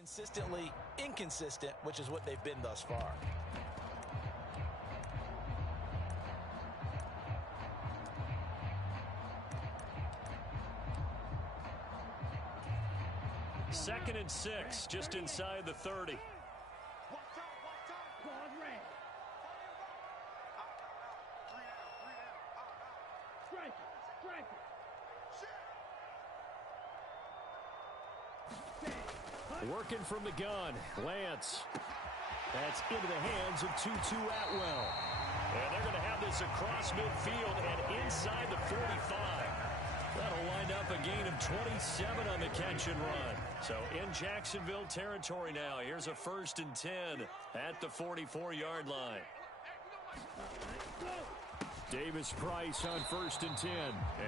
consistently inconsistent, which is what they've been thus far. Second and 6, just inside the 30. Working from the gun, Lance. That's into the hands of Tutu Atwell. And they're going to have this across midfield and inside the 45. That'll wind up a gain of 27 on the catch and run. So in Jacksonville territory now. Here's a 1st and 10 at the 44-yard line. Davis Price on 1st and 10.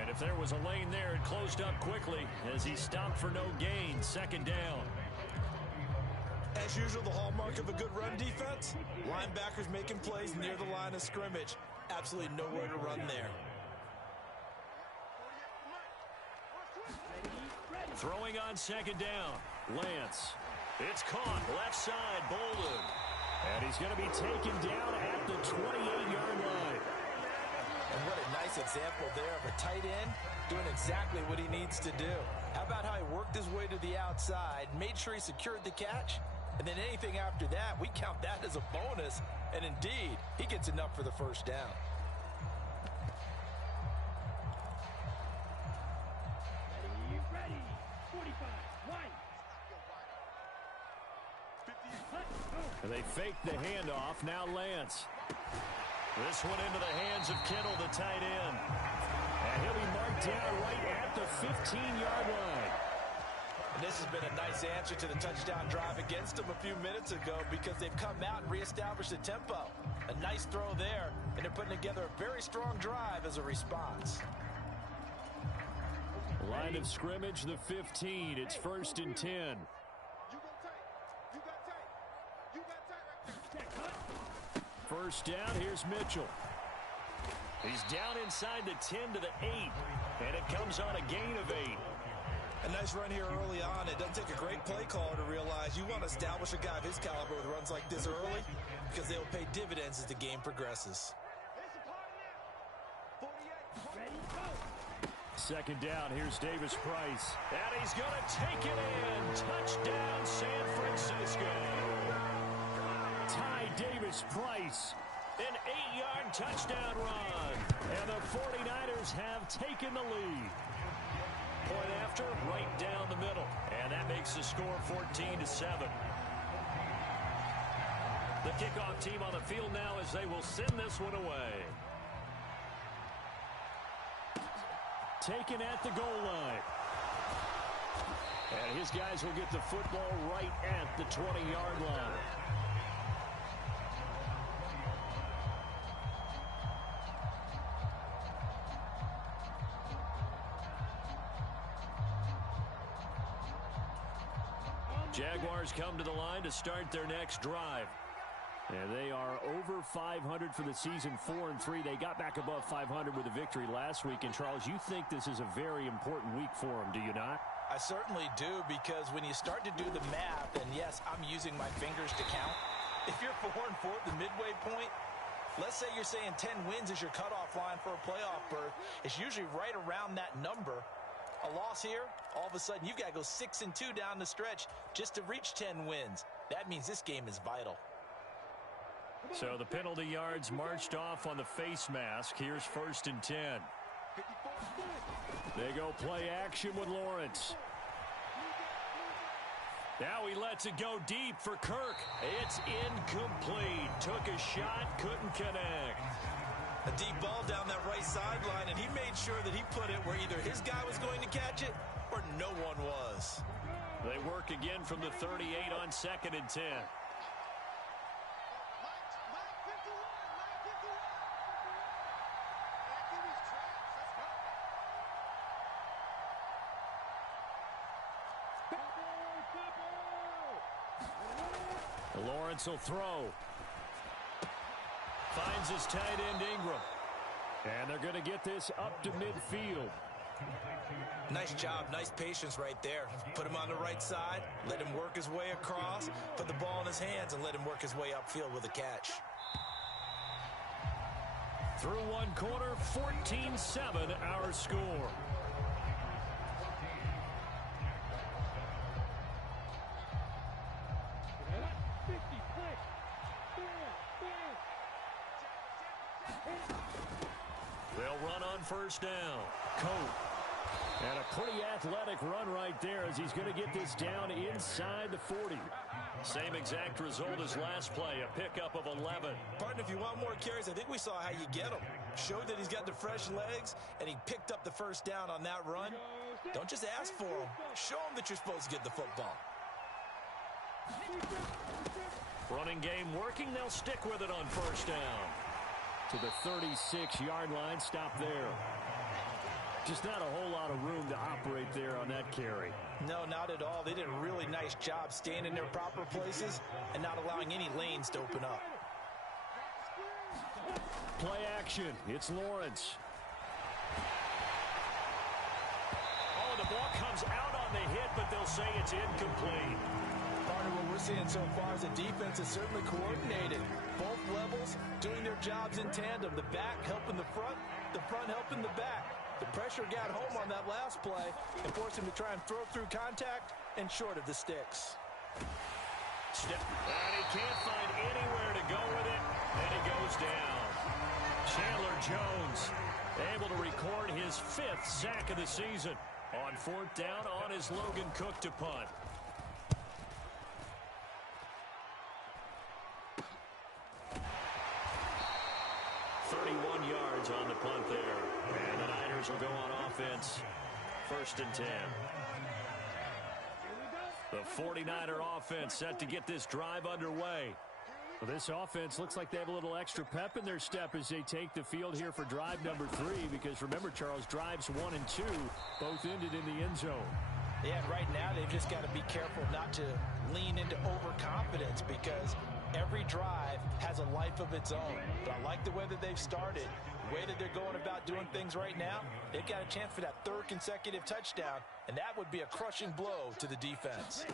And if there was a lane there, it closed up quickly as he stopped for no gain. 2nd down. As usual, the hallmark of a good run defense, linebackers making plays near the line of scrimmage. Absolutely nowhere to run there. Throwing on 2nd down, Lance. It's caught, left side, Bolden. And he's going to be taken down at the 28-yard line. And what a nice example there of a tight end doing exactly what he needs to do. How about how he worked his way to the outside, made sure he secured the catch, and then anything after that, we count that as a bonus. And indeed, he gets enough for the 1st down. Ready. 45. Right. And they fake the handoff. Now Lance. This one into the hands of Kittle, the tight end. And he'll be marked down right at the 15-yard line. And this has been a nice answer to the touchdown drive against them a few minutes ago because they've come out and reestablished the tempo. A nice throw there, and they're putting together a very strong drive as a response. Line of scrimmage, the 15. It's 1st and 10. First down, here's Mitchell. He's down inside the 10 to the 8, and it comes on a gain of 8. A nice run here early on. It doesn't take a great play caller to realize you want to establish a guy of his caliber with runs like this early because they'll pay dividends as the game progresses. 2nd down, here's Davis Price. And he's going to take it in. Touchdown, San Francisco. Ty Davis Price, an 8-yard touchdown run. And the 49ers have taken the lead. Point after, right down the middle. And that makes the score 14-7. The kickoff team on the field now as they will send this one away. Taken at the goal line. And his guys will get the football right at the 20-yard line. Jaguars come to the line to start their next drive. And they are over 500 for the season, 4-3. They got back above 500 with a victory last week. And, Charles, you think this is a very important week for them, do you not? I certainly do, because when you start to do the math, and yes, I'm using my fingers to count. If you're 4-4 at the midway point, let's say you're saying 10 wins is your cutoff line for a playoff berth. It's usually right around that number. A loss here, all of a sudden you've got to go 6-2 down the stretch just to reach 10 wins. That means this game is vital. So the penalty yards marched off on the face mask. Here's 1st and 10. They go play action with Lawrence. Now he lets it go deep for Kirk. It's incomplete. Took a shot, couldn't connect. A deep ball down that right sideline, and he made sure that he put it where either his guy was going to catch it or no one was. They work again from the 38 on 2nd and 10. Lawrence will throw. Finds his tight end Ingram. And they're going to get this up to midfield. Nice job, nice patience right there. Put him on the right side, let him work his way across, put the ball in his hands, and let him work his way upfield with a catch. Through one quarter, 14-7 our score. They'll run on first down. Coat. And a pretty athletic run right there as he's going to get this down inside the 40. Same exact result as last play, a pickup of 11. Partner, if you want more carries, I think we saw how you get them. Showed that he's got the fresh legs, and he picked up the first down on that run. Don't just ask for him. Show him that you're supposed to get the football. Running game working. They'll stick with it on first down. To the 36-yard line. Stop there. Just not a whole lot of room to operate there on that carry. No, not at all. They did a really nice job staying in their proper places and not allowing any lanes to open up. Play action. It's Lawrence. Oh, the ball comes out on the hit, but they'll say it's incomplete. Part of what we're seeing so far is the defense is certainly coordinated. Both levels doing their jobs in tandem. The back helping the front helping the back. The pressure got home on that last play and forced him to try and throw through contact and short of the sticks. And he can't find anywhere to go with it, and he goes down. Chandler Jones able to record his 5th sack of the season. On 4th down on his Logan Cook to punt. On the punt there. And the Niners will go on offense. 1st and 10. The 49er offense set to get this drive underway. Well, this offense looks like they have a little extra pep in their step as they take the field here for drive number 3. Because remember, Charles, drives 1 and 2 both ended in the end zone. Yeah, right now they've just got to be careful not to lean into overconfidence because every drive has a life of its own. But I like the way that they've started. The way that they're going about doing things right now, they've got a chance for that 3rd consecutive touchdown, and that would be a crushing blow to the defense.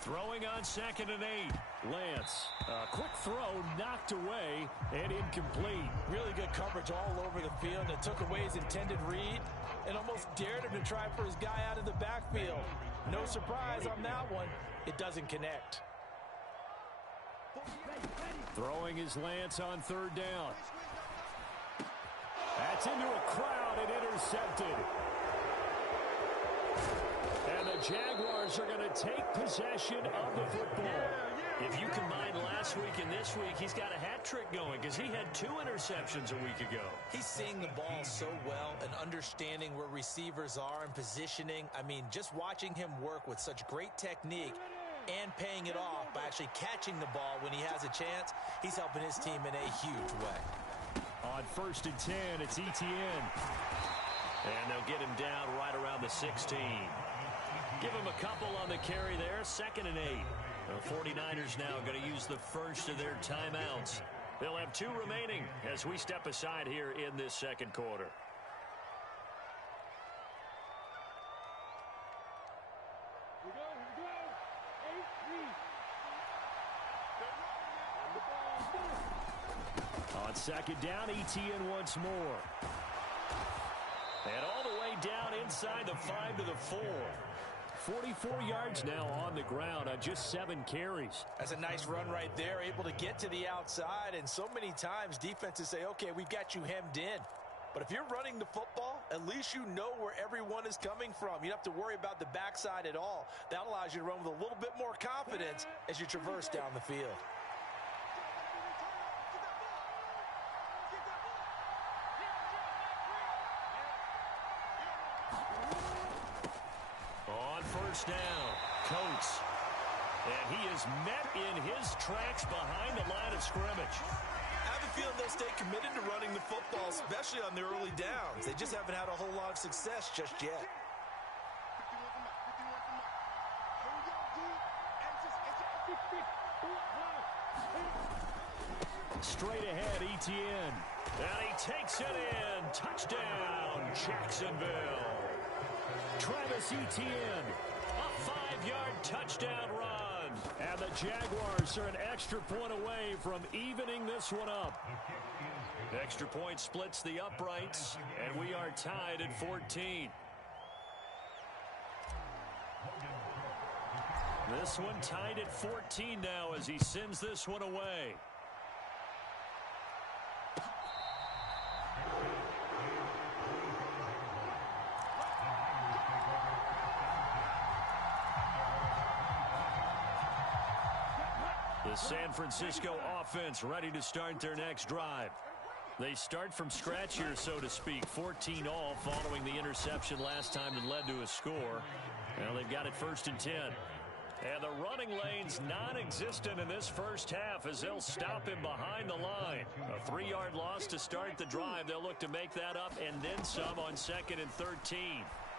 Throwing on 2nd and 8. Lance, a quick throw knocked away and incomplete. Really good coverage all over the field. It took away his intended read and almost dared him to try for his guy out of the backfield. No surprise on that one. It doesn't connect. Throwing is Lance on 3rd down. That's into a crowd and intercepted. And the Jaguars are going to take possession of the football. If you combine last week and this week, he's got a hat trick going because he had 2 interceptions a week ago. He's seeing the ball so well and understanding where receivers are and positioning. I mean, just watching him work with such great technique and paying it off by actually catching the ball when he has a chance, he's helping his team in a huge way. On 1st and 10, it's Etienne. And they'll get him down right around the 16. Give him a couple on the carry there. 2nd and 8. The 49ers now going to use the first of their timeouts. They'll have 2 remaining as we step aside here in this 2nd quarter. On 2nd down, Etienne once more. And all the way down inside the 5 to the 4. 44 yards now on the ground on just 7 carries. That's a nice run right there, able to get to the outside. And so many times defenses say, okay, we've got you hemmed in. But if you're running the football, at least you know where everyone is coming from. You don't have to worry about the backside at all. That allows you to run with a little bit more confidence as you traverse down the field. On 1st down, Coates. And he is met in his tracks behind the line of scrimmage. I have a feeling they'll stay committed to running the football, especially on their early downs. They just haven't had a whole lot of success just yet. Straight ahead, Etienne. And he takes it in. Touchdown, Jacksonville. Travis Etienne, a 5-yard touchdown run. And the Jaguars are an extra point away from evening this one up. Extra point splits the uprights, and we are tied at 14. This one tied at 14 now as he sends this one away. The San Francisco offense ready to start their next drive. They start from scratch here, so to speak. 14 all following the interception last time that led to a score. Now they've got it 1st and 10. And the running lane's non-existent in this first half as they'll stop him behind the line. A 3-yard loss to start the drive. They'll look to make that up and then some on 2nd and 13.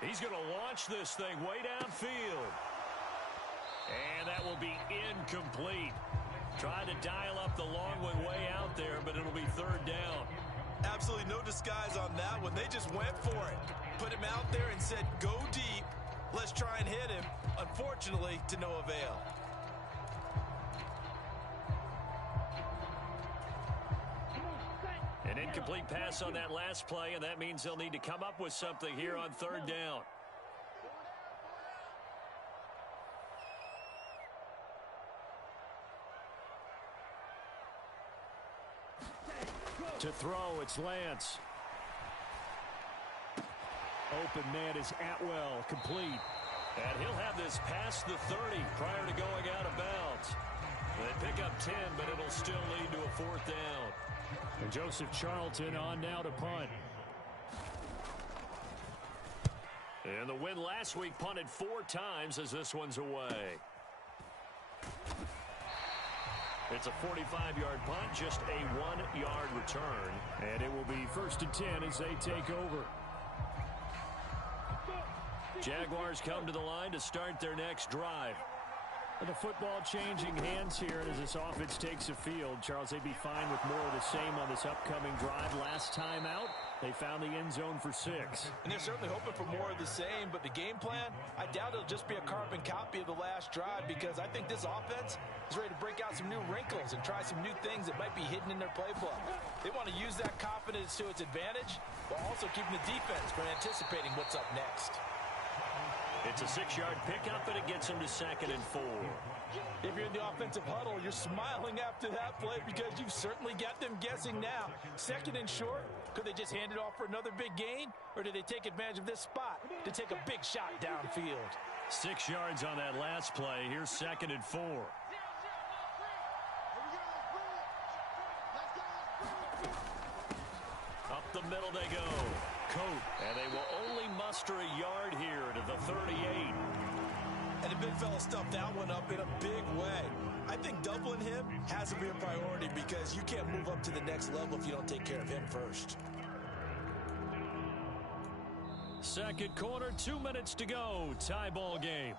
He's going to launch this thing way downfield. And that will be incomplete. Tried to dial up the long one way out there, but it'll be 3rd down. Absolutely no disguise on that one. They just went for it. Put him out there and said, go deep. Let's try and hit him. Unfortunately, to no avail. An incomplete pass on that last play, and that means they'll need to come up with something here on 3rd down. To throw, it's Lance. Open man is Atwell, complete. And he'll have this past the 30 prior to going out of bounds. They pick up 10, but it'll still lead to a 4th down. And Joseph Charlton on now to punt. And the win last week punted 4 times as this one's away. It's a 45-yard punt, just a 1-yard return. And it will be 1st and 10 as they take over. Jaguars come to the line to start their next drive. And the football changing hands here as this offense takes the field. Charles, they'd be fine with more of the same on this upcoming drive. Last time out, they found the end zone for 6. And they're certainly hoping for more of the same, but the game plan, I doubt it'll just be a carbon copy of the last drive because I think this offense is ready to break out some new wrinkles and try some new things that might be hidden in their playbook. They want to use that confidence to its advantage, while also keeping the defense from anticipating what's up next. It's a 6-yard pickup, and it gets them to 2nd and 4. If you're in the offensive huddle, you're smiling after that play because you've certainly got them guessing now. 2nd and short, could they just hand it off for another big gain? Or did they take advantage of this spot to take a big shot downfield? 6 yards on that last play. Here's 2nd and 4. Up the middle they go. Coat, and they will only muster a yard here to the 38. And the big fella stuffed that one up in a big way. I think doubling him has to be a priority because you can't move up to the next level if you don't take care of him first. 2nd quarter, 2 minutes to go. Tie ball game.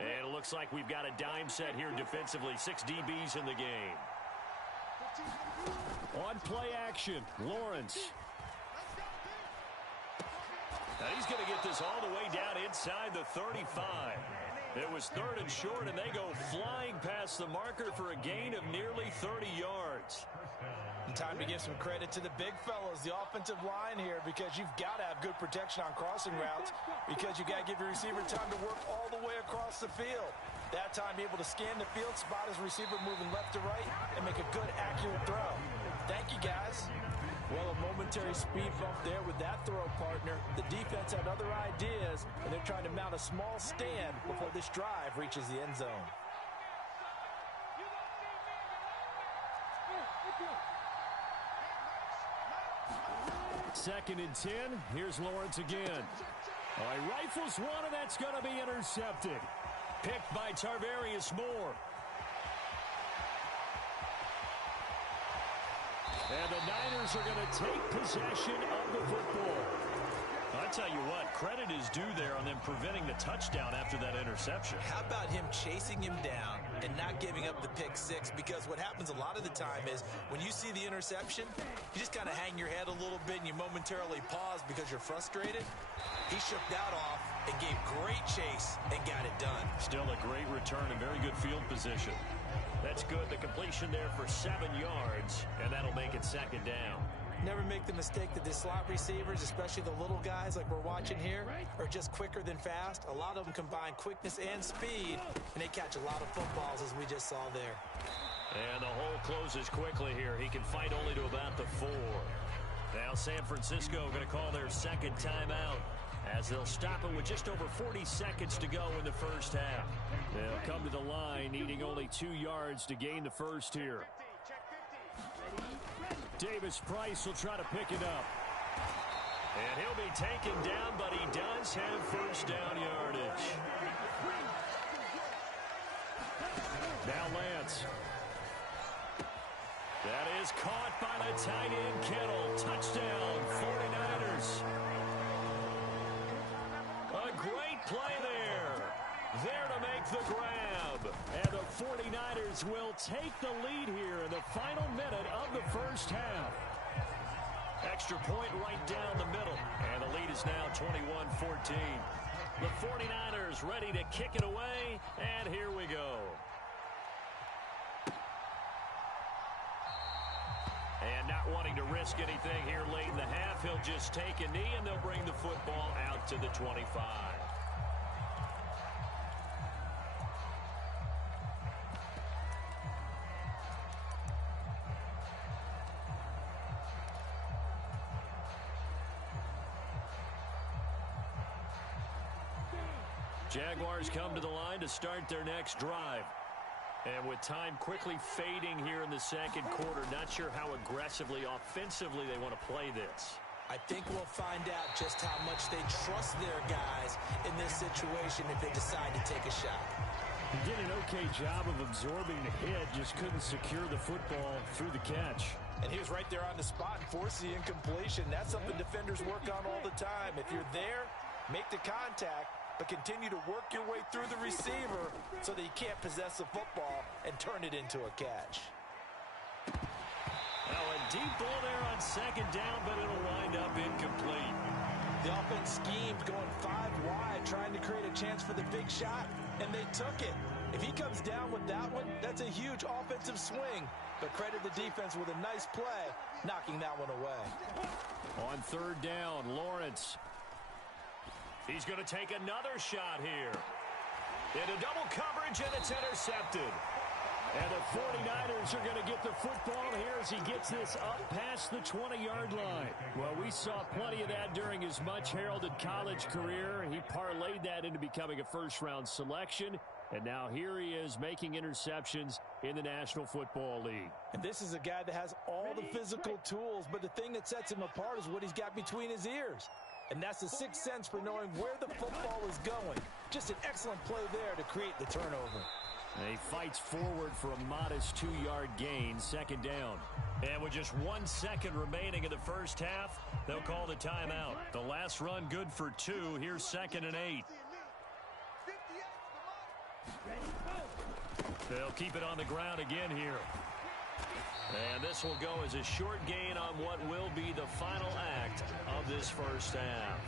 And it looks like we've got a dime set here defensively. 6 DBs in the game. On play action, Lawrence. Now he's going to get this all the way down inside the 35. It was 3rd and short, and they go flying past the marker for a gain of nearly 30 yards. And time to give some credit to the big fellas, the offensive line here, because you've got to have good protection on crossing routes because you've got to give your receiver time to work all the way across the field. That time, be able to scan the field, spot his receiver moving left to right, and make a good, accurate throw. Thank you, guys. Well, a momentary speed bump there with that throw partner. The defense had other ideas, and they're trying to mount a small stand before this drive reaches the end zone. Second and 10. Here's Lawrence again. All right, rifles one, and that's going to be intercepted. Picked by Tarvarius Moore. And the Niners are going to take possession of the football. I tell you what, credit is due there on them preventing the touchdown after that interception. How about him chasing him down and not giving up the pick six? Because what happens a lot of the time is when you see the interception, you just kind of hang your head a little bit and you momentarily pause because you're frustrated. He shook that off and gave great chase and got it done. Still a great return and very good field position. That's good. The completion there for 7 yards, and that'll make it second down. Never make the mistake that the slot receivers, especially the little guys like we're watching here, are just quicker than fast. A lot of them combine quickness and speed, and they catch a lot of footballs, as we just saw there. And the hole closes quickly here. He can fight only to about the 4. Now San Francisco going to call their second timeout as they'll stop it with just over 40 seconds to go in the first half. They'll come to the line needing only 2 yards to gain the first here. Davis Price will try to pick it up. And he'll be taken down, but he does have first down yardage. Now Lance. That is caught by the tight end Kittle. Touchdown, 49ers. A great play there. There to make the grab. And the 49ers will take the lead here in the final minute of the first half. Extra point right down the middle. And the lead is now 21-14. The 49ers ready to kick it away. And here we go. And not wanting to risk anything here late in the half, he'll just take a knee and they'll bring the football out to the 25. Jaguars come to the line to start their next drive. And with time quickly fading here in the second quarter, not sure how aggressively, offensively they want to play this. I think we'll find out just how much they trust their guys in this situation if they decide to take a shot. He did an okay job of absorbing the hit, just couldn't secure the football through the catch. And he was right there on the spot and forced the incompletion. That's something defenders work on all the time. If you're there, make the contact, but continue to work your way through the receiver so that he can't possess the football and turn it into a catch. Now a deep ball there on second down, but it'll wind up incomplete. The offense schemed going 5 wide, trying to create a chance for the big shot, and they took it. If he comes down with that one, that's a huge offensive swing. But credit the defense with a nice play, knocking that one away. On third down, Lawrence. He's going to take another shot here. Into double coverage, and it's intercepted. And the 49ers are going to get the football here as he gets this up past the 20-yard line. Well, we saw plenty of that during his much-heralded college career. He parlayed that into becoming a first-round selection. And now here he is making interceptions in the National Football League. And this is a guy that has all the physical tools, but the thing that sets him apart is what he's got between his ears. And that's the sixth sense for knowing where the football is going. Just an excellent play there to create the turnover. And he fights forward for a modest 2-yard gain, second down. And with just 1 second remaining in the first half, they'll call the timeout. The last run good for 2. Here's 2nd and 8. They'll keep it on the ground again here. And this will go as a short gain on what will be the final act of this first half.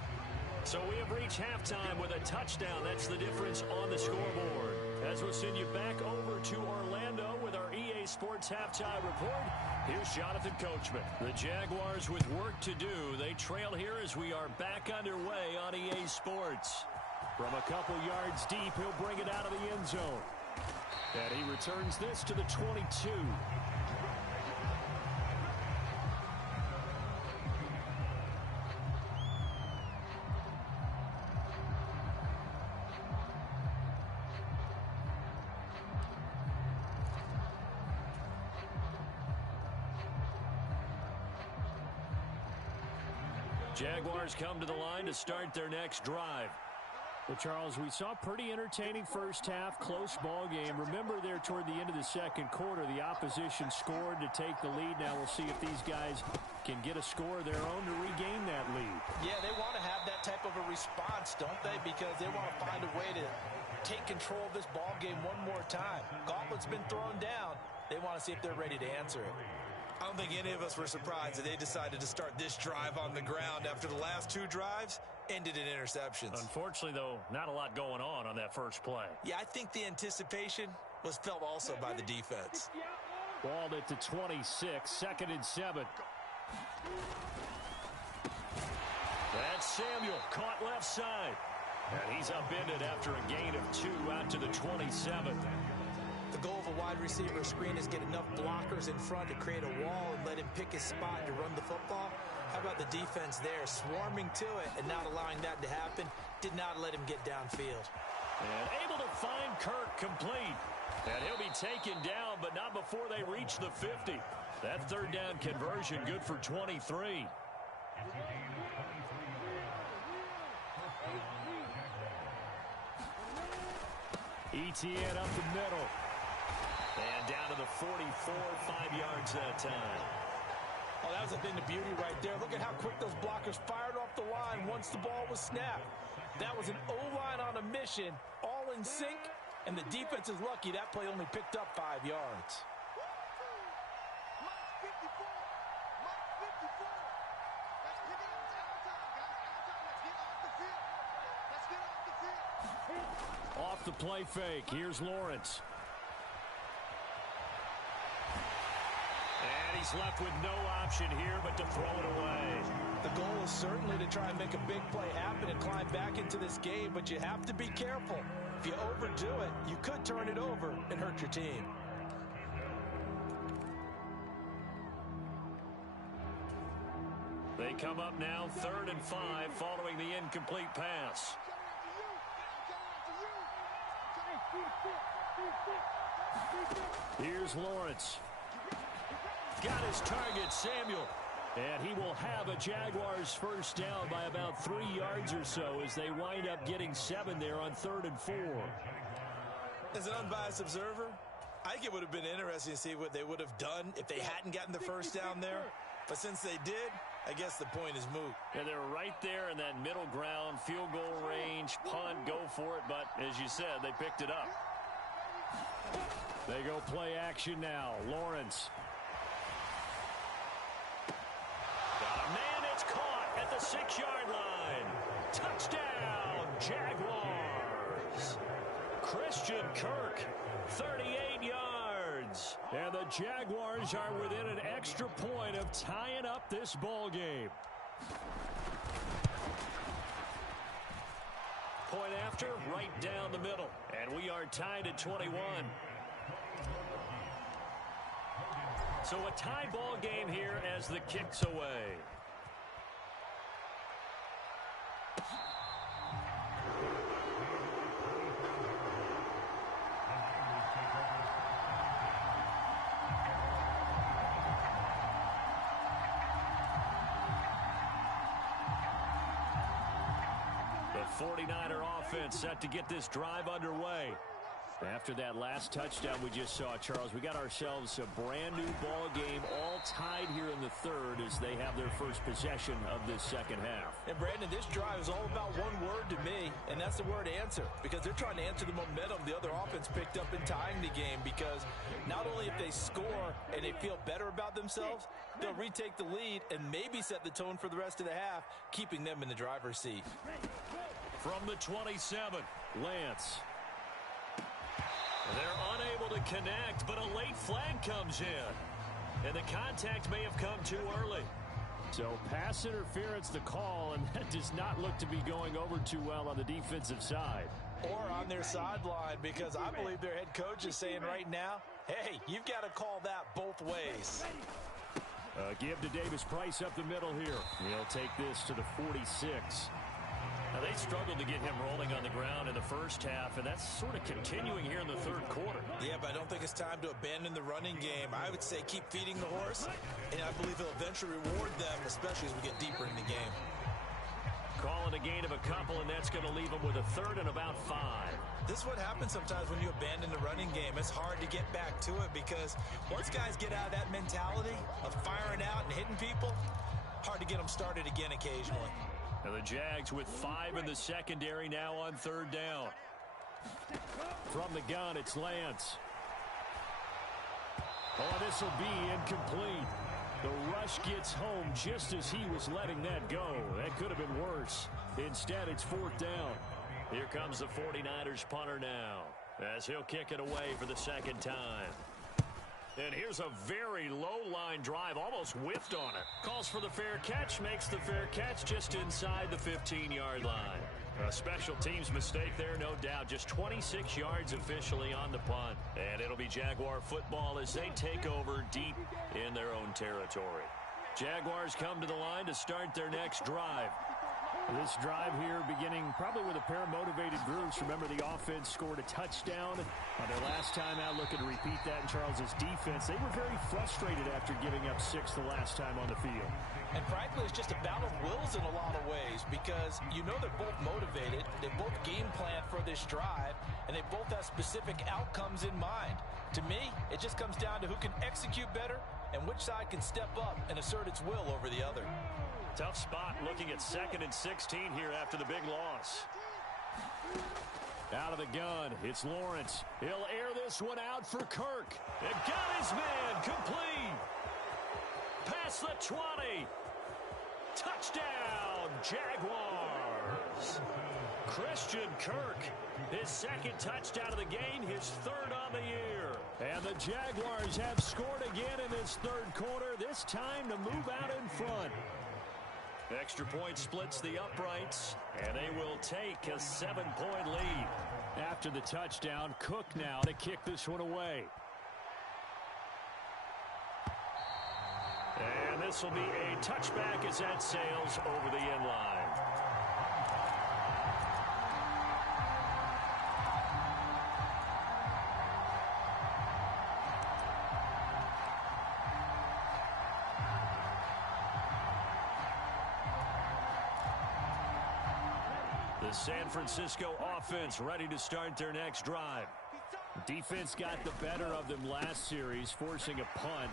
So we have reached halftime with a touchdown. That's the difference on the scoreboard. As we'll send you back over to Orlando with our EA Sports Halftime Report, here's Jonathan Coachman. The Jaguars with work to do. They trail here as we are back underway on EA Sports. From a couple yards deep, he'll bring it out of the end zone. And he returns this to the 22. Jaguars come to the line to start their next drive. Well, Charles, we saw pretty entertaining first half, close ball game. Remember there toward the end of the second quarter, the opposition scored to take the lead. Now we'll see if these guys can get a score of their own to regain that lead. Yeah, they want to have that type of a response, don't they? Because they want to find a way to take control of this ball game one more time. Gauntlet's been thrown down. They want to see if they're ready to answer it. I don't think any of us were surprised that they decided to start this drive on the ground after the last two drives ended in interceptions. Unfortunately, though, not a lot going on that first play. Yeah, I think the anticipation was felt also by the defense. Balled at the 26, 2nd and 7. That's Samuel, caught left side. And he's upended after a gain of 2 out to the 27. The goal of a wide receiver screen is get enough blockers in front to create a wall and let him pick his spot to run the football. How about the defense there, swarming to it and not allowing that to happen? Did not let him get downfield. And able to find Kirk complete. And he'll be taken down, but not before they reach the 50. That third down conversion good for 23. ETN up the middle. And down to the 44, 5 yards that time. Oh, that was a thing of beauty right there. Look at how quick those blockers fired off the line once the ball was snapped. That was an O-line on a mission, all in sync, and the defense is lucky that play only picked up 5 yards. Off the play fake, here's Lawrence. And he's left with no option here but to throw it away. The goal is certainly to try and make a big play happen and climb back into this game, but you have to be careful. If you overdo it, you could turn it over and hurt your team. They come up now 3rd and 5 following the incomplete pass. Here's Lawrence. Got his target, Samuel. And he will have a Jaguars first down by about 3 yards or so as they wind up getting 7 there on 3rd and 4. As an unbiased observer, I think it would have been interesting to see what they would have done if they hadn't gotten the first down there. But since they did, I guess the point is moot. And they're right there in that middle ground, field goal range, punt, go for it. But as you said, they picked it up. They go play action now. Lawrence. Got a man, it's caught at the 6-yard line. Touchdown, Jaguars. Christian Kirk, 38 yards. And the Jaguars are within an extra point of tying up this ball game. Point after, right down the middle. And we are tied at 21. So a tie ball game here as the kick's away. The 49er offense set to get this drive underway. After that last touchdown we just saw, Charles, we got ourselves a brand new ball game, all tied here in the 3rd as they have their first possession of this second half. And Brandon, this drive is all about one word to me, and that's the word answer, because they're trying to answer the momentum the other offense picked up in tying the game, because not only if they score and they feel better about themselves, they'll retake the lead and maybe set the tone for the rest of the half, keeping them in the driver's seat. From the 27, Lance. They're unable to connect, but a late flag comes in. And the contact may have come too early. So pass interference the call, and that does not look to be going over too well on the defensive side. Or on their sideline, because I believe their head coach is saying right now, hey, you've got to call that both ways. Give to Davis Price up the middle here. He'll take this to the 46. Now, they struggled to get him rolling on the ground in the first half, and that's sort of continuing here in the 3rd quarter. Yeah, but I don't think it's time to abandon the running game. I would say keep feeding the horse, and I believe he'll eventually reward them, especially as we get deeper in the game. Call it a gain of a couple, and that's going to leave them with a third and about 5. This is what happens sometimes when you abandon the running game. It's hard to get back to it because once guys get out of that mentality of firing out and hitting people, hard to get them started again occasionally. Now the Jags with 5 in the secondary now on 3rd down. From the gun, it's Lance. Oh, this will be incomplete. The rush gets home just as he was letting that go. That could have been worse. Instead, it's 4th down. Here comes the 49ers punter now, as he'll kick it away for the 2nd time. And here's a very low-line drive, almost whiffed on it. Calls for the fair catch, makes the fair catch just inside the 15-yard line. A special teams mistake there, no doubt. Just 26 yards officially on the punt. And it'll be Jaguar football as they take over deep in their own territory. Jaguars come to the line to start their next drive. This drive here beginning probably with a pair of motivated groups. Remember, the offense scored a touchdown on their last time out, looking to repeat that in Charles's defense. They were very frustrated after giving up 6 the last time on the field. And frankly, it's just a battle of wills in a lot of ways because you know they're both motivated, they both game plan for this drive, and they both have specific outcomes in mind. To me, it just comes down to who can execute better and which side can step up and assert its will over the other. Tough spot looking at 2nd and 16 here after the big loss. Out of the gun, it's Lawrence. He'll air this one out for Kirk. It got his man complete. Past the 20. Touchdown, Jaguars. Christian Kirk, his 2nd touchdown of the game, his 3rd on the year. And the Jaguars have scored again in this 3rd quarter, this time to move out in front. Extra point splits the uprights, and they will take a 7-point lead. After the touchdown, Cook now to kick this one away. And this will be a touchback as that sails over the end line. The San Francisco offense ready to start their next drive. Defense got the better of them last series, forcing a punt.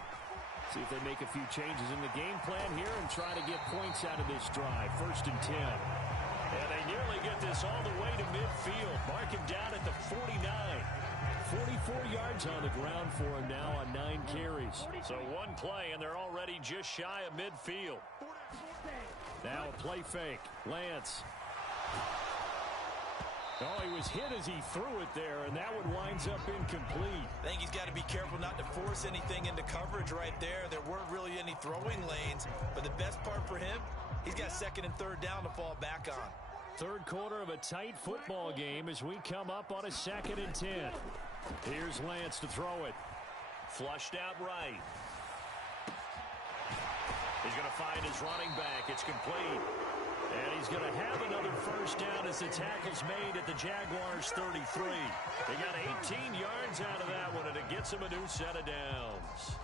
See if they make a few changes in the game plan here and try to get points out of this drive. 1st and 10. And they nearly get this all the way to midfield. Mark him down at the 49. 44 yards on the ground for him now on 9 carries. So one play, and they're already just shy of midfield. Now a play fake. Lance. Oh, he was hit as he threw it there, and that one winds up incomplete. I think he's got to be careful not to force anything into coverage right there. There weren't really any throwing lanes, but the best part for him, he's got 2nd and 3rd down to fall back on. 3rd quarter of a tight football game as we come up on a 2nd and 10. Here's Lance to throw it. Flushed out right. He's going to find his running back. It's complete. And he's going to have another 1st down as the tackle's made at the Jaguars' 33. They got 18 yards out of that one, and it gets him a new set of downs.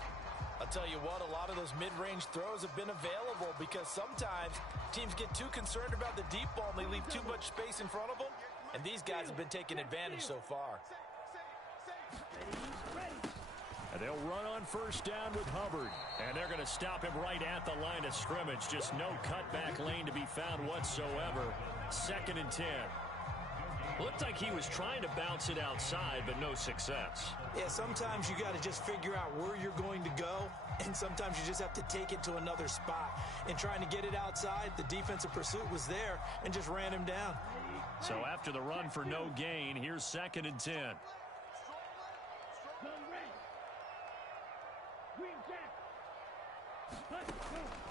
I'll tell you what, a lot of those mid-range throws have been available because sometimes teams get too concerned about the deep ball and they leave too much space in front of them, and these guys have been taking advantage so far. And they'll run on 1st down with Hubbard. And they're going to stop him right at the line of scrimmage. Just no cutback lane to be found whatsoever. 2nd and 10. Looked like he was trying to bounce it outside, but no success. Yeah, sometimes you got to just figure out where you're going to go, and sometimes you just have to take it to another spot. In trying to get it outside, the defensive pursuit was there and just ran him down. So after the run for no gain, here's 2nd and 10.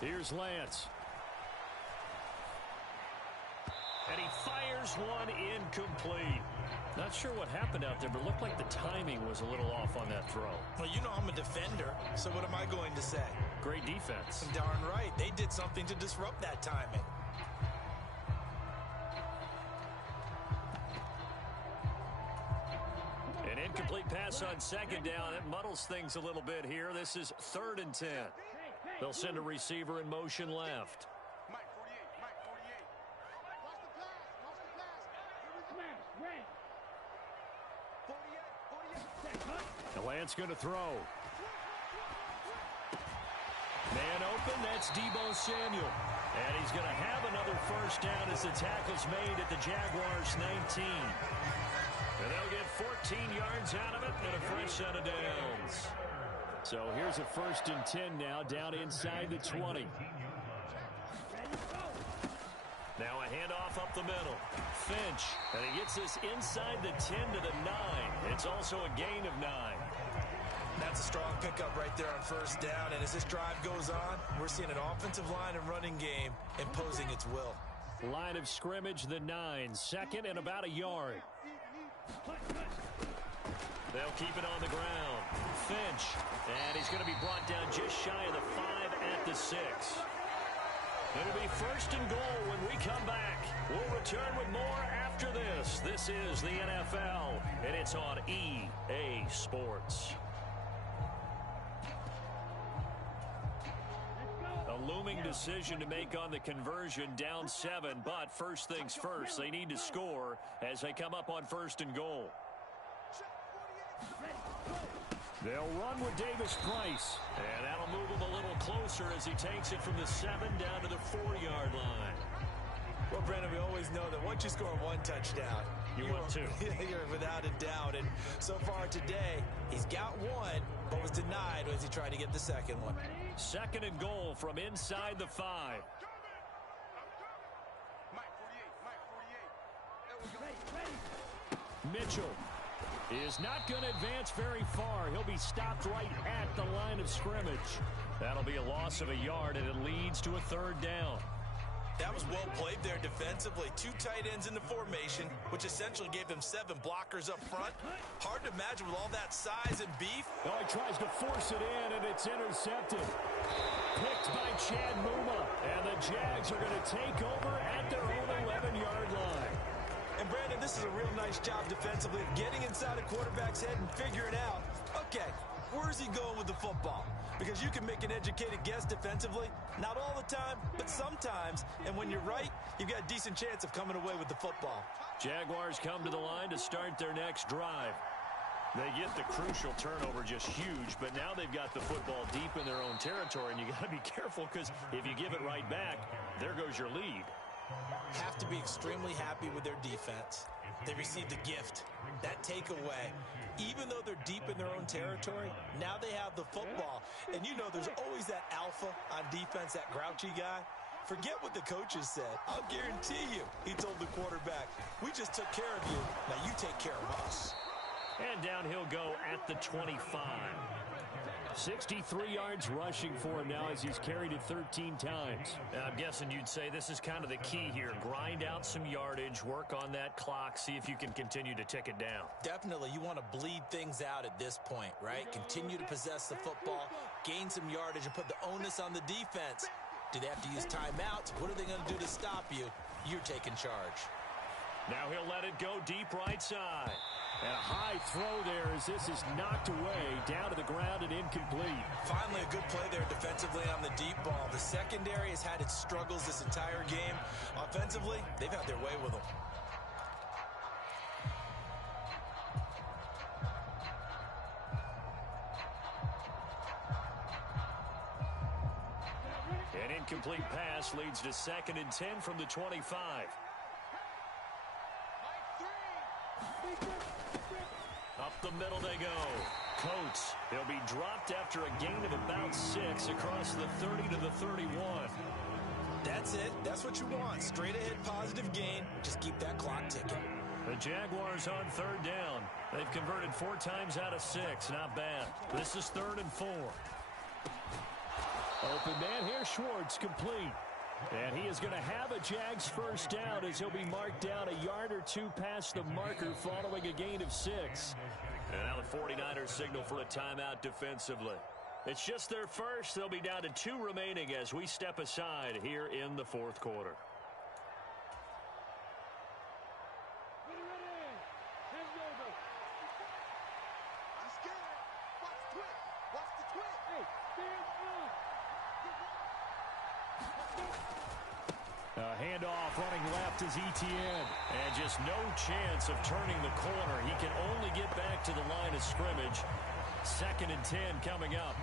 Here's Lance. And he fires one incomplete. Not sure what happened out there, but it looked like the timing was a little off on that throw. Well, you know I'm a defender, so what am I going to say? Great defense. Darn right. They did something to disrupt that timing. An incomplete pass on 2nd down. It muddles things a little bit here. This is 3rd and 10. They'll send a receiver in motion left. Lance going to throw. Man open, that's Deebo Samuel. And he's going to have another first down as the tackle's made at the Jaguars' 19. And they'll get 14 yards out of it and a fresh set of downs. So here's a 1st and 10 now, down inside the 20. Now a handoff up the middle. Finch, and he gets this inside the 10 to the 9. It's also a gain of 9. That's a strong pickup right there on 1st down, and as this drive goes on, we're seeing an offensive line and running game imposing its will. Line of scrimmage, the 9, 2nd and about a yard. They'll keep it on the ground. Finch, and he's going to be brought down just shy of the 5 at the 6. It'll be 1st and goal when we come back. We'll return with more after this. This is the NFL, and it's on EA Sports. A looming decision to make on the conversion, down 7, but first things first, they need to score as they come up on 1st and goal. They'll run with Davis Price, and that'll move him a little closer as he takes it from the 7 down to the 4-yard line. Well, Brandon, we always know that once you score 1 touchdown, you want 2. You're without a doubt. And so far today, he's got 1, but was denied as he tried to get the 2nd one. 2nd and goal from inside the 5. Mitchell is not going to advance very far. He'll be stopped right at the line of scrimmage. That'll be a loss of a yard, and it leads to a 3rd down. That was well played there defensively. 2 tight ends in the formation, which essentially gave them 7 blockers up front. Hard to imagine with all that size and beef. Oh, he tries to force it in, and it's intercepted. Picked by Chad Muma, and the Jags are going to take over at their own 11-yard line. And, Brandon, this is a real nice job defensively, getting inside a quarterback's head and figuring out, okay, where's he going with the football? Because you can make an educated guess defensively, not all the time, but sometimes. And when you're right, you've got a decent chance of coming away with the football. Jaguars come to the line to start their next drive. They get the crucial turnover, just huge, but now they've got the football deep in their own territory, and you got to be careful because if you give it right back, there goes your lead. Have to be extremely happy with their defense. They received the gift, that takeaway. Even though they're deep in their own territory, now they have the football. And you know there's always that alpha on defense, that grouchy guy. Forget what the coaches said. I'll guarantee you, he told the quarterback, we just took care of you. Now you take care of us. And down he'll go at the 25. 63 yards rushing for him now as he's carried it 13 times. I'm guessing you'd say this is kind of the key here. Grind out some yardage, work on that clock, see if you can continue to tick it down. Definitely. You want to bleed things out at this point, right? Continue to possess the football, gain some yardage, and put the onus on the defense. Do they have to use timeouts? What are they going to do to stop you? You're taking charge. Now he'll let it go deep right side. And a high throw there as this is knocked away, down to the ground and incomplete. Finally a good play there defensively on the deep ball. The secondary has had its struggles this entire game. Offensively, they've had their way with them. An incomplete pass leads to 2nd and 10 from the 25. Up the middle they go. Coates, they'll be dropped after a gain of about 6 across the 30 to the 31. That's it. That's what you want. Straight ahead positive gain. Just keep that clock ticking. The Jaguars on 3rd down. They've converted 4 times out of 6. Not bad. This is 3rd and 4. Open man here, Schwartz, complete. And he is going to have a Jags first down as he'll be marked down a yard or 2 past the marker following a gain of 6. And now the 49ers signal for a timeout defensively. It's just their first. They'll be down to 2 remaining as we step aside here in the 4th quarter. Handoff running left is Etienne. And just no chance of turning the corner. He can only get back to the line of scrimmage. 2nd and 10 coming up.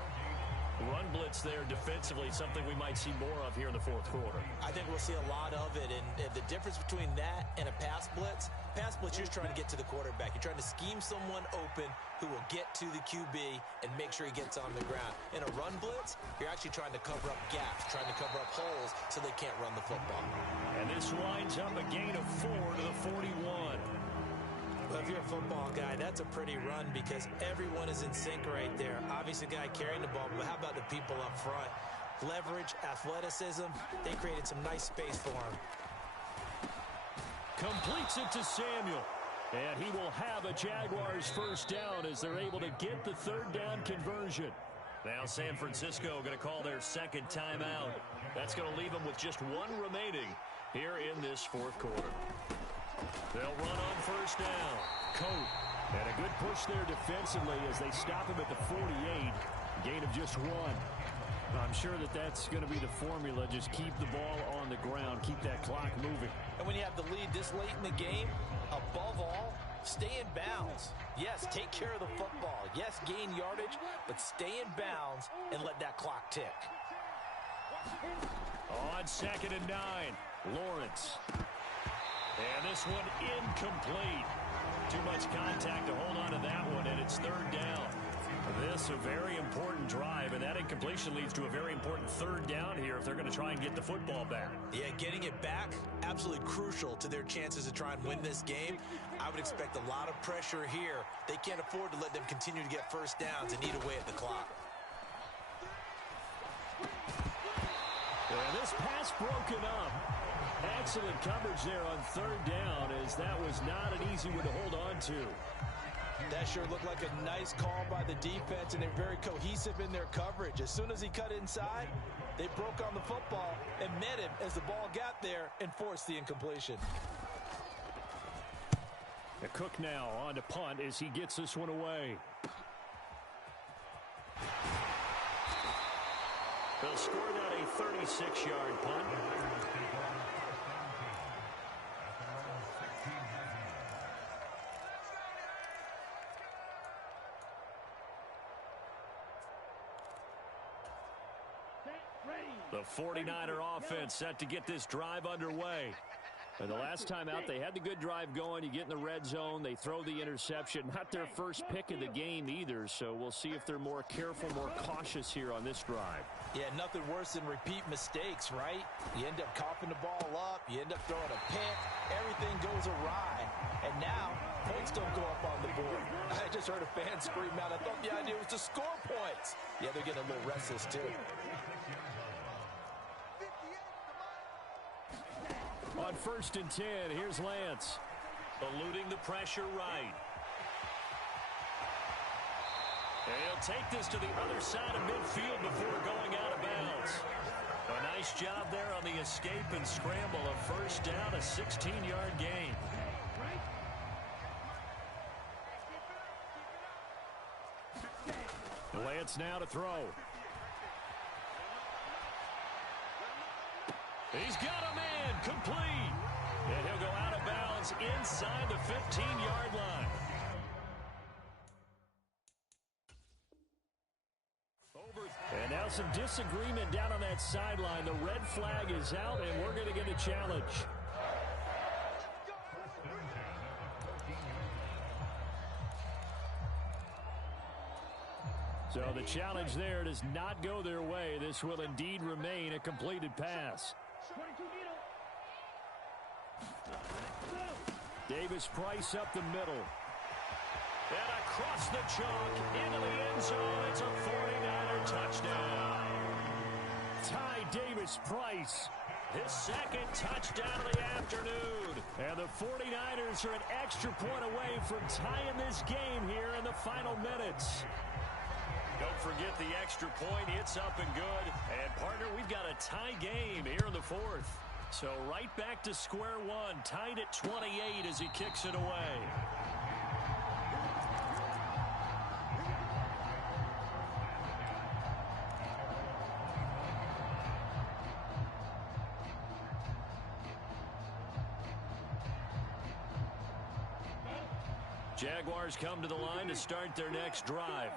Run blitz there defensively, something we might see more of here in the 4th quarter. I think we'll see a lot of it, and the difference between that and a pass blitz, you're just trying to get to the quarterback. You're trying to scheme someone open who will get to the QB and make sure he gets on the ground. In a run blitz, you're actually trying to cover up gaps, trying to cover up holes so they can't run the football. And this winds up a gain of 4 to the 41. Well, if you're a football guy, that's a pretty run because everyone is in sync right there. Obviously, the guy carrying the ball, but how about the people up front? Leverage, athleticism, they created some nice space for him. Completes it to Samuel. And he will have a Jaguars first down as they're able to get the 3rd down conversion. Now San Francisco going to call their 2nd timeout. That's going to leave them with just 1 remaining here in this 4th quarter. They'll run on first down. Coat. And a good push there defensively as they stop him at the 48. Gain of just 1. I'm sure that's going to be the formula. Just keep the ball on the ground. Keep that clock moving. And when you have the lead this late in the game, above all, stay in bounds. Yes, take care of the football. Yes, gain yardage, but stay in bounds and let that clock tick. On 2nd and 9, Lawrence. And this one incomplete. Too much contact to hold on to that one, and it's 3rd down. This a very important drive, and that incompletion leads to a very important 3rd down here if they're going to try and get the football back. Yeah, getting it back, absolutely crucial to their chances to try and win this game. I would expect a lot of pressure here. They can't afford to let them continue to get first downs and eat away at the clock. And this pass broken up. Excellent coverage there on 3rd down, as that was not an easy one to hold on to. That sure looked like a nice call by the defense, and they're very cohesive in their coverage. As soon as he cut inside, they broke on the football and met him as the ball got there and forced the incompletion. The Cook now on to punt as he gets this one away. They'll score that a 36-yard punt. The 49er offense set to get this drive underway. And the last time out, they had the good drive going. You get in the red zone, they throw the interception. Not their first pick of the game either, so we'll see if they're more careful, more cautious here on this drive. Yeah, nothing worse than repeat mistakes, right? You end up coughing the ball up, you end up throwing a pick, everything goes awry, and now points don't go up on the board. I just heard a fan scream out. I thought the idea was to score points. Yeah, they're getting a little restless too. On 1st and 10, here's Lance. Eluding the pressure right. And he'll take this to the other side of midfield before going out of bounds. A nice job there on the escape and scramble. A first down, a 16-yard gain. Lance now to throw. He's got a man, complete. And he'll go out of bounds inside the 15-yard line. And now some disagreement down on that sideline. The red flag is out, and we're going to get a challenge. So the challenge there does not go their way. This will indeed remain a completed pass. Davis Price up the middle. And across the chalk into the end zone. It's a 49er touchdown. Ty Davis Price. His 2nd touchdown of the afternoon. And the 49ers are an extra point away from tying this game here in the final minutes. Don't forget the extra point. It's up and good. And, partner, we've got a tie game here in the 4th. So right back to square one. Tied at 28 as he kicks it away. Jaguars come to the line to start their next drive.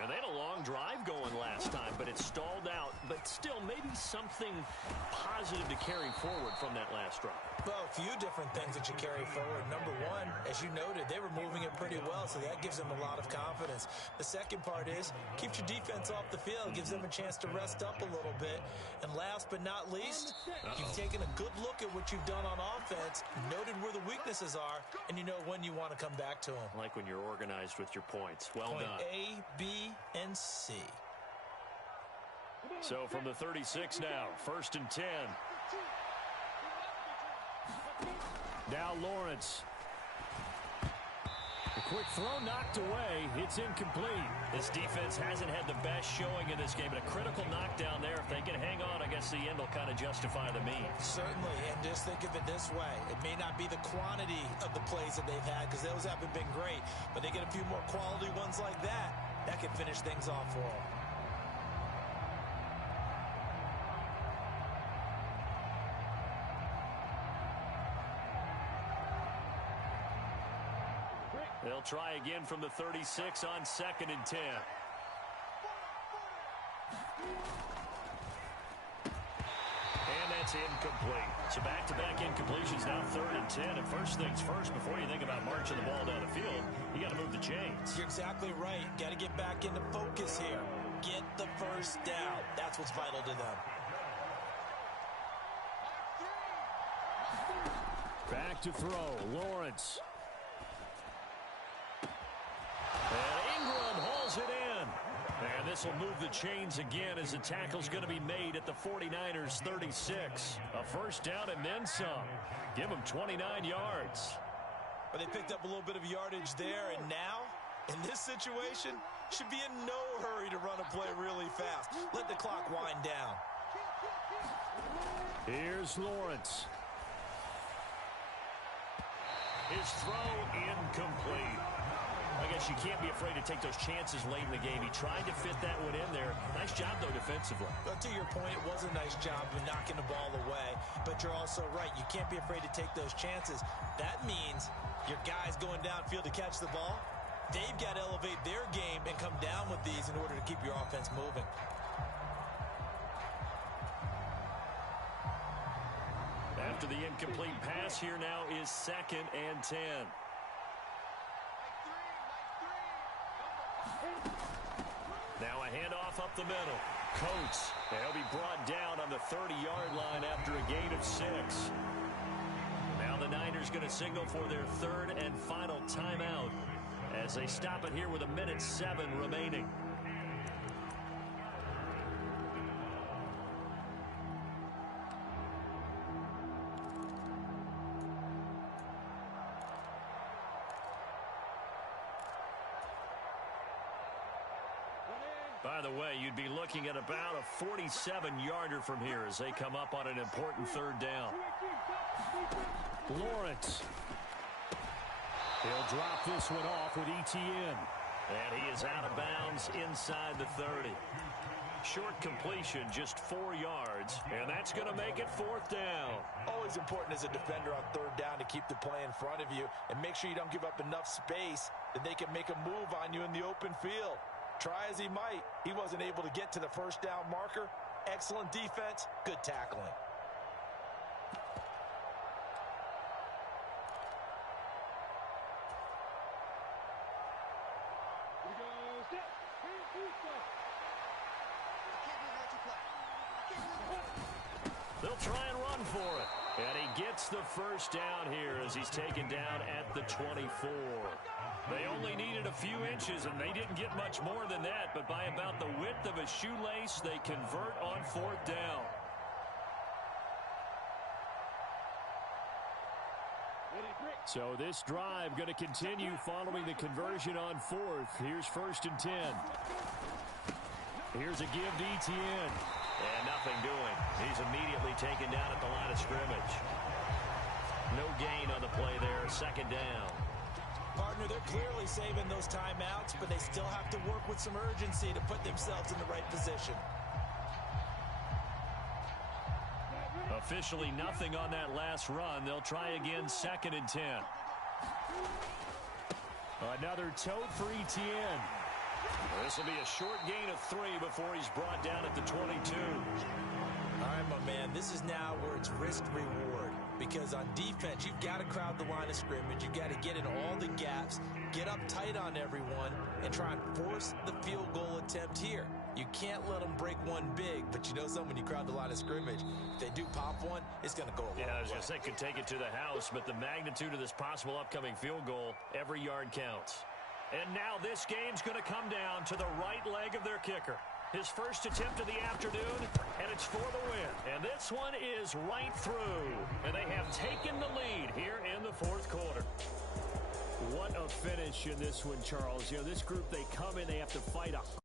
And they had a long drive going last time, but it stalled out. But still, maybe something positive to carry forward from that last drive. Well, a few different things that you carry forward. Number one, as you noted, they were moving it pretty well, so that gives them a lot of confidence. The second part is, keeps your defense off the field, gives them a chance to rest up a little bit. And last but not least, you've taken a good look at what you've done on offense, noted where the weaknesses are, and you know when you want to come back to them. Like when you're organized with your points. Well done. Point A, B, and C. So from the 36 now, 1st and 10. Now Lawrence. A quick throw knocked away. It's incomplete. This defense hasn't had the best showing in this game, but a critical knockdown there. If they can hang on, I guess the end will kind of justify the means. Certainly, and just think of it this way. It may not be the quantity of the plays that they've had, because those haven't been great, but they get a few more quality ones like that. That can finish things off for them. They'll try again from the 36 on 2nd and 10. And that's incomplete. So back-to-back incompletions, now 3rd and 10. And first things first, before you think about marching the ball down the field, you got to move the chains. You're exactly right. Got to get back into focus here. Get the first down. That's what's vital to them. Back to throw. Lawrence. And Ingram hauls it in. And this will move the chains again as the tackle's going to be made at the 49ers 36. A first down and then some. Give them 29 yards. But they picked up a little bit of yardage there, and now, in this situation, should be in no hurry to run a play really fast. Let the clock wind down. Here's Lawrence. His throw incomplete. I guess you can't be afraid to take those chances late in the game. He tried to fit that one in there. Nice job, though, defensively. But to your point, it was a nice job of knocking the ball away. But you're also right. You can't be afraid to take those chances. That means your guys going downfield to catch the ball, they've got to elevate their game and come down with these in order to keep your offense moving. After the incomplete pass, here now is 2nd and 10. Now a handoff up the middle. Coates, they'll be brought down on the 30-yard line after a gain of 6. Now the Niners going to signal for their 3rd and final timeout as they stop it here with 1:07 remaining. By the way, you'd be looking at about a 47-yarder from here as they come up on an important 3rd down. Lawrence. He'll drop this one off with ETN. And he is out of bounds inside the 30. Short completion, just 4 yards, and that's going to make it 4th down. Always important as a defender on 3rd down to keep the play in front of you and make sure you don't give up enough space that they can make a move on you in the open field. Try as he might, he wasn't able to get to the first down marker. Excellent defense, good tackling. They'll try and run for it. And he gets the first down here as he's taken down at the 24. They only needed a few inches, and they didn't get much more than that. But by about the width of a shoelace, they convert on 4th down. So this drive going to continue following the conversion on 4th. Here's 1st and 10. Here's a give to ETN. And nothing doing. He's immediately taken down at the line of scrimmage. No gain on the play there. 2nd down. Partner, they're clearly saving those timeouts, but they still have to work with some urgency to put themselves in the right position. Officially nothing on that last run. They'll try again 2nd and 10. Another tote for ETN. This will be a short gain of 3 before he's brought down at the 22. All right, my man, this is now where it's risk-reward. Because on defense, you've got to crowd the line of scrimmage. You've got to get in all the gaps, get up tight on everyone, and try and force the field goal attempt here. You can't let them break one big, but you know something, when you crowd the line of scrimmage, if they do pop one, it's going to go a long way. Yeah, I was going to say could take it to the house, but the magnitude of this possible upcoming field goal, every yard counts. And now this game's going to come down to the right leg of their kicker. His first attempt of the afternoon, and it's for the win. And this one is right through. And they have taken the lead here in the fourth quarter. What a finish in this one, Charles. You know, this group, they come in, they have to fight a